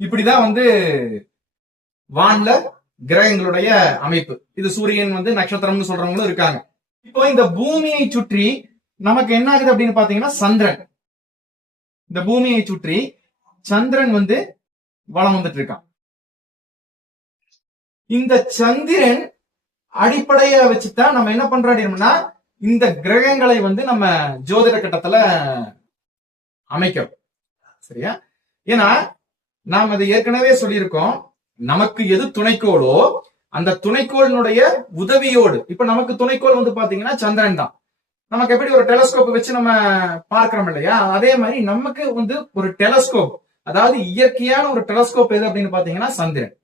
இப்படிதான் வான்ல கிரகங்களுடைய அமைப்பு. இது சூரியன் நட்சத்திரம்னு சொல்றவங்களும் இருக்காங்க. இப்போ இந்த பூமியை சுற்றி நமக்கு என்ன ஆகுது அப்படின்னு பாத்தீங்கன்னா சந்திரன், இந்த பூமியை சுற்றி சந்திரன் வலம் வந்துட்டு இருக்கான். இந்த சந்திரன் அடிப்படையா வச்சுதான் நம்ம என்ன பண்றோம் அப்படின்னா இந்த கிரகங்களை நம்ம ஜோதிட கட்டத்துல அமைக்கிறோம். சரியா? ஏன்னா நாம் அதை ஏற்கனவே சொல்லியிருக்கோம், நமக்கு எது துணைக்கோளோ அந்த துணைக்கோளினுடைய உதவியோடு, இப்ப நமக்கு துணைக்கோள் பாத்தீங்கன்னா சந்திரன் தான். நமக்கு எப்படி ஒரு டெலஸ்கோப் வச்சு நம்ம பார்க்கிறோம் இல்லையா, அதே மாதிரி நமக்கு ஒரு டெலஸ்கோப், அதாவது இயற்கையான ஒரு டெலஸ்கோப் எது அப்படின்னு பாத்தீங்கன்னா சந்திரன்.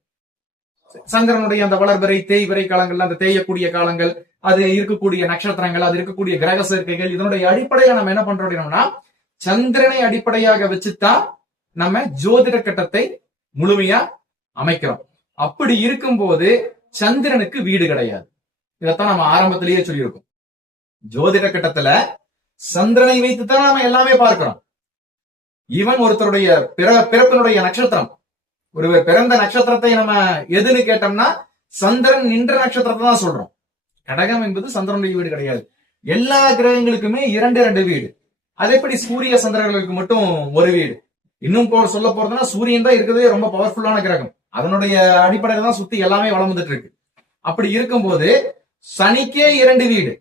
சந்திரனுடைய அந்த வளர்பிறை தேய்பிறை காலங்கள், அந்த தேயக்கூடிய காலங்கள், அது இருக்கக்கூடிய நட்சத்திரங்கள், அது இருக்கக்கூடிய கிரக சேர்க்கைகள், இதனுடைய அடிப்படையில நம்ம என்ன பண்றோம் அப்படின்னா சந்திரனை அடிப்படையாக வச்சுதான் நம்ம ஜோதிட கட்டத்தை முழுமையா அமைக்கிறோம். அப்படி இருக்கும்போது சந்திரனுக்கு வீடு கிடையாது. இதைத்தான் நம்ம ஆரம்பத்திலேயே சொல்லியிருக்கோம். ஜோதிட கட்டத்துல சந்திரனை வைத்துதான் நாம எல்லாமே பார்க்கிறோம். ஈவன் ஒருத்தருடைய பிறப்பினுடைய நட்சத்திரம், ஒருவர் பிறந்த நட்சத்திரத்தை நம்ம எதுன்னு கேட்டோம்னா சந்திரன் நின்ற நட்சத்திரத்தை தான் சொல்றோம். கடகம் என்பது சந்திரனுடைய வீடு கிடையாது. எல்லா கிரகங்களுக்குமே 2 வீடு. அது எப்படி சூரிய சந்திரர்களுக்கு மட்டும் ஒரு வீடு? இன்னும் சொல்ல போறதுன்னா சூரியன் தான் இருக்கிறதே ரொம்ப பவர்ஃபுல்லான கிரகம். அதனுடைய அடிப்படையில தான் சுத்தி எல்லாமே வளம் வந்துட்டு இருக்கு. அப்படி இருக்கும்போது சனிக்கே 2 வீடு,